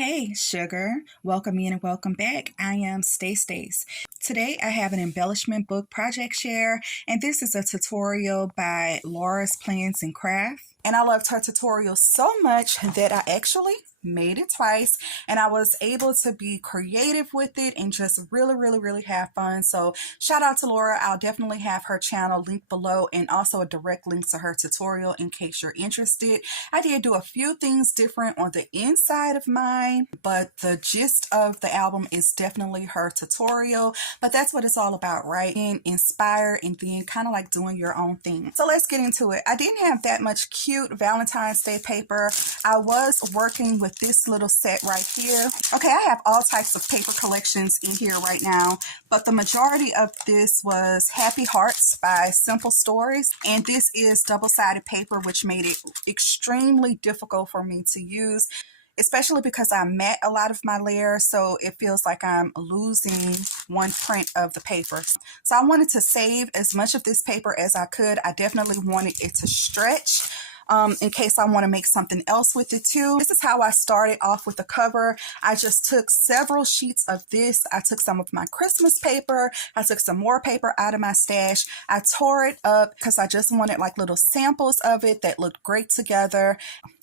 Hey, sugar. Welcome in and welcome back. I am Stace. Today I have an embellishment book project share, and this is a tutorial by Laura's Plans and Craft. And I loved her tutorial so much that I actually made it twice, and I was able to be creative with it and just really have fun. So shout out to Laura. I'll definitely have her channel linked below and also a direct link to her tutorial in case you're interested. I did do a few things different on the inside of mine, but the gist of the album is definitely her tutorial. But that's what it's all about, right? Being inspired and then kind of like doing your own thing. So let's get into it. I didn't have that much cute Valentine's Day paper. I was working with this little set right here. Okay, I have all types of paper collections in here right now, but the majority of this was Happy Hearts by Simple Stories, and this is double-sided paper, which made it extremely difficult for me to use, especially because I mat a lot of my layers, so it feels like I'm losing one print of the paper. So I wanted to save as much of this paper as I could. I definitely wanted it to stretch in case I want to make something else with it too. This is how I started off with the cover. I just took several sheets of this. I took some of my Christmas paper. I took some more paper out of my stash. I tore it up because I just wanted like little samples of it that looked great together.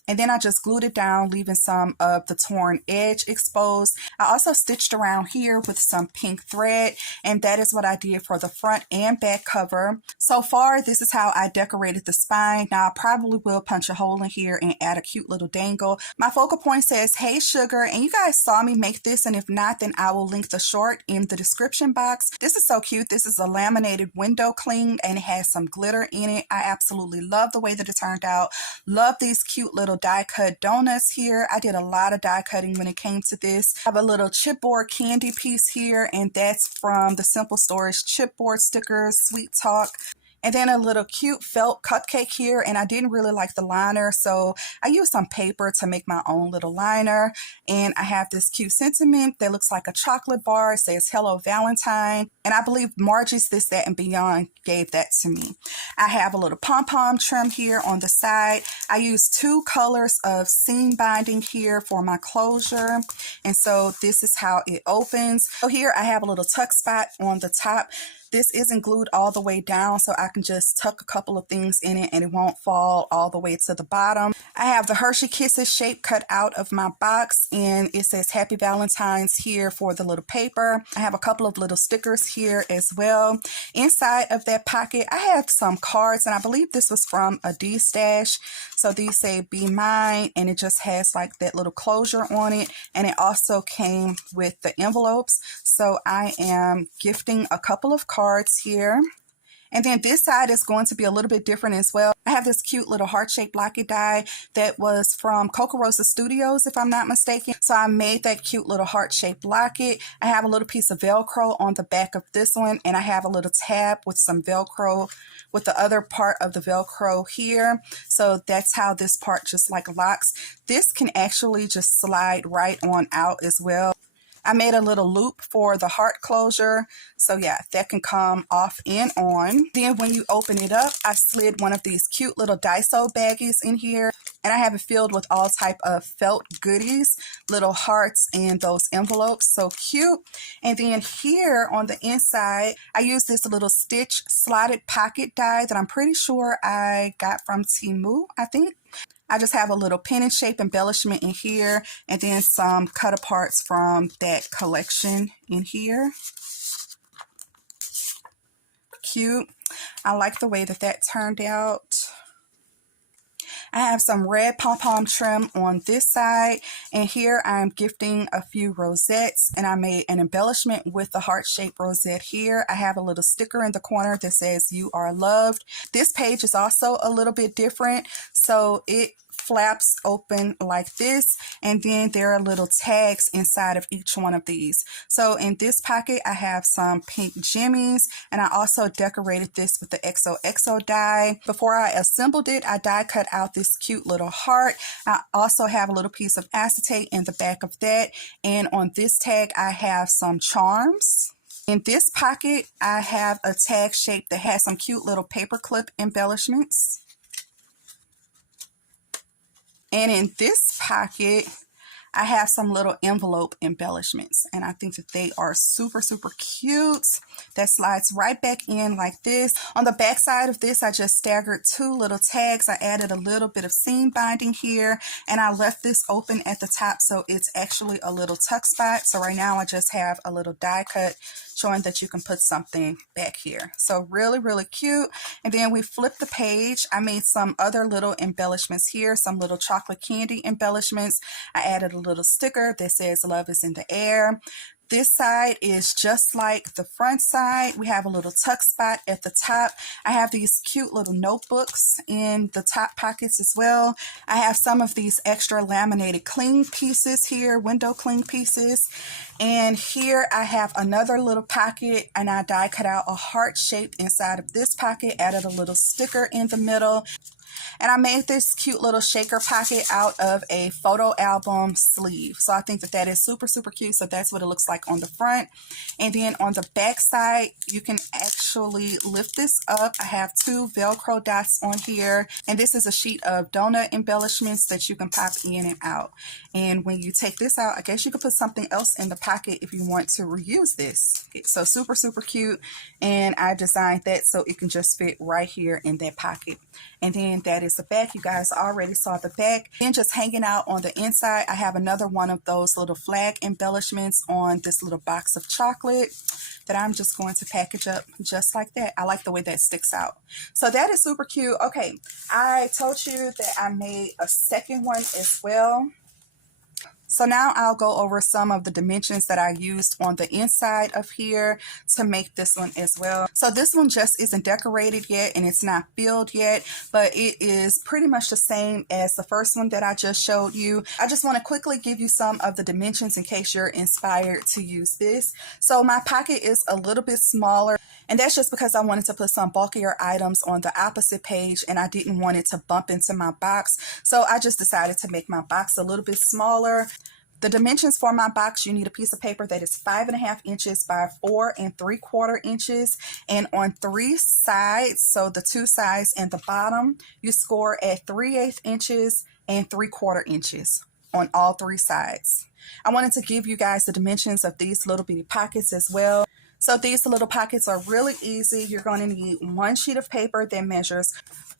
And then I just glued it down, leaving some of the torn edge exposed. I also stitched around here with some pink thread, and that is what I did for the front and back cover. So far, this is how I decorated the spine. Now, I probably will punch a hole in here and add a cute little dangle. My focal point says, "Hey Sugar," and you guys saw me make this, and if not, then I will link the short in the description box. This is so cute. This is a laminated window cling, and it has some glitter in it. I absolutely love the way that it turned out. Love these cute little die cut donuts here. I did a lot of die cutting when it came to this. I have a little chipboard candy piece here, and that's from the Simple Stories chipboard stickers, Sweet Talk. And then a little cute felt cupcake here, and I didn't really like the liner, so I used some paper to make my own little liner. And I have this cute sentiment that looks like a chocolate bar. It says, "Hello Valentine," and I believe Margie's This, That, and Beyond gave that to me. I have a little pom-pom trim here on the side. I used two colors of seam binding here for my closure, and so this is how it opens. So here I have a little tuck spot on the top. This isn't glued all the way down, so I can just tuck a couple of things in it and it won't fall all the way to the bottom. I have the Hershey Kisses shape cut out of my box, and it says Happy Valentine's here for the little paper. I have a couple of little stickers here as well. Inside of that pocket, I have some cards, and I believe this was from a D-stash. So these say "Be Mine," and it just has like that little closure on it, and it also came with the envelopes. So I am gifting a couple of cards here. And then this side is going to be a little bit different as well. I have this cute little heart-shaped locket die that was from Coco Rosa Studios, if I'm not mistaken. So I made that cute little heart-shaped locket. I have a little piece of Velcro on the back of this one, and I have a little tab with some Velcro with the other part of the Velcro here. So that's how this part just like locks. This can actually just slide right on out as well. I made a little loop for the heart closure. So yeah, that can come off and on. Then when you open it up, I slid one of these cute little Daiso baggies in here. And I have it filled with all type of felt goodies, little hearts and those envelopes. So cute. And then here on the inside, I used this little stitch slotted pocket die that I'm pretty sure I got from Temu, I think. I just have a little pennant shape embellishment in here, and then some cut aparts from that collection in here. Cute. I like the way that that turned out. I have some red pom-pom trim on this side, and here I'm gifting a few rosettes, and I made an embellishment with the heart-shaped rosette here. I have a little sticker in the corner that says "You Are Loved." This page is also a little bit different, so it flaps open like this, and then there are little tags inside of each one of these. So in this pocket, I have some pink jimmies, and I also decorated this with the XOXO die. Before I assembled it, I die cut out this cute little heart. I also have a little piece of acetate in the back of that, and on this tag, I have some charms. In this pocket, I have a tag shape that has some cute little paperclip embellishments. And in this pocket, I have some little envelope embellishments, and I think that they are super, super cute. That slides right back in like this. On the back side of this, I just staggered 2 little tags. I added a little bit of seam binding here, and I left this open at the top, so it's actually a little tuck spot. So right now I just have a little die cut showing that you can put something back here. So really, really cute. And then we flipped the page. I made some other little embellishments here, some little chocolate candy embellishments. I added a little sticker that says love is in the air. This side is just like the front side. We have a little tuck spot at the top. I have these cute little notebooks in the top pockets as well. I have some of these extra laminated cling pieces here, window cling pieces. And here I have another little pocket, and I die cut out a heart shape inside of this pocket, added a little sticker in the middle. And I made this cute little shaker pocket out of a photo album sleeve. So I think that that is super, super cute. So that's what it looks like on the front. And then on the back side, you can actually lift this up. I have 2 Velcro dots on here. And this is a sheet of donut embellishments that you can pop in and out. And when you take this out, I guess you could put something else in the pocket if you want to reuse this. So super, super cute. And I designed that so it can just fit right here in that pocket. And then that is the back. You guys already saw the back. Then just hanging out on the inside, I have another one of those little flag embellishments on this little box of chocolate that I'm just going to package up just like that. I like the way that sticks out. So that is super cute. Okay, I told you that I made a second one as well. So now I'll go over some of the dimensions that I used on the inside of here to make this one as well. So this one just isn't decorated yet, and it's not filled yet, but it is pretty much the same as the first one that I just showed you. I just want to quickly give you some of the dimensions in case you're inspired to use this. So my pocket is a little bit smaller, and that's just because I wanted to put some bulkier items on the opposite page, and I didn't want it to bump into my box. So I just decided to make my box a little bit smaller. The dimensions for my box, you need a piece of paper that is 5.5 inches by 4 3/4 inches. And on 3 sides, so the 2 sides and the bottom, you score at 3/8 inches and 3/4 inches on all 3 sides. I wanted to give you guys the dimensions of these little bitty pockets as well. So these little pockets are really easy. You're going to need 1 sheet of paper that measures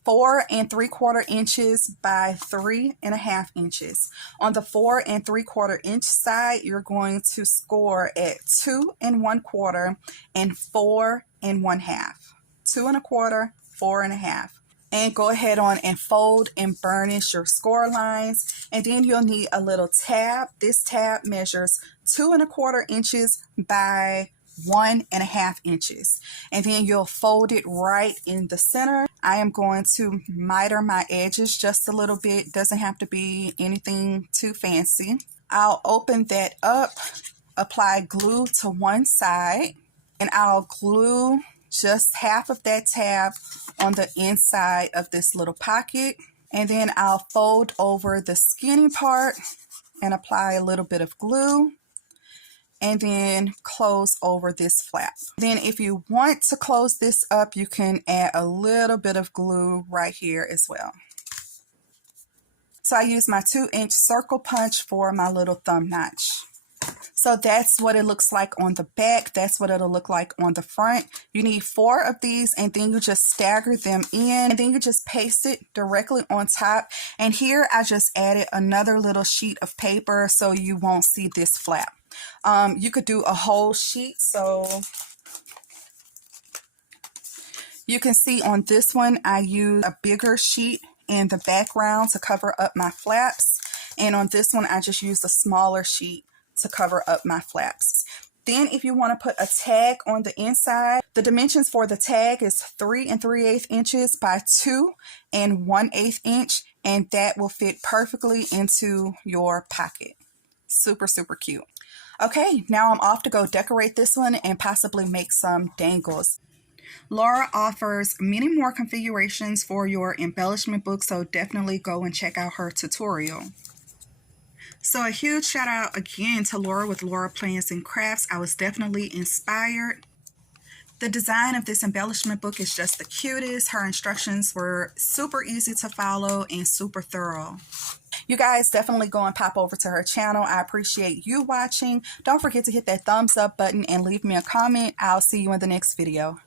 4 3/4 inches by 3.5 inches. On the 4 3/4 inch side, you're going to score at 2 1/4 and 4 1/2. 2 1/4, 4 1/2. And go ahead on and fold and burnish your score lines. And then you'll need a little tab. This tab measures 2 1/4 inches by 1.5 inches, and then you'll fold it right in the center. I am going to miter my edges just a little bit. Doesn't have to be anything too fancy. I'll open that up, apply glue to one side, and I'll glue just half of that tab on the inside of this little pocket, and then I'll fold over the skinny part and apply a little bit of glue, and then close over this flap. Then if you want to close this up, you can add a little bit of glue right here as well. So I use my 2-inch circle punch for my little thumb notch. So that's what it looks like on the back. That's what it'll look like on the front. You need 4 of these, and then you just stagger them in, and then you just paste it directly on top. And here I just added another little sheet of paper so you won't see this flap. You could do a whole sheet, so you can see on this one I use a bigger sheet in the background to cover up my flaps, and on this one I just used a smaller sheet to cover up my flaps. Then if you want to put a tag on the inside, the dimensions for the tag is 3 3/8 inches by 2 1/8 inch, and that will fit perfectly into your pocket. Super, super cute. Okay, now I'm off to go decorate this one and possibly make some dangles. Laura offers many more configurations for your embellishment book, so definitely go and check out her tutorial. So a huge shout out again to Laura with Laura Plans and Crafts. I was definitely inspired. The design of this embellishment book is just the cutest. Her instructions were super easy to follow and super thorough. You guys definitely go and pop over to her channel. I appreciate you watching. Don't forget to hit that thumbs up button and leave me a comment. I'll see you in the next video.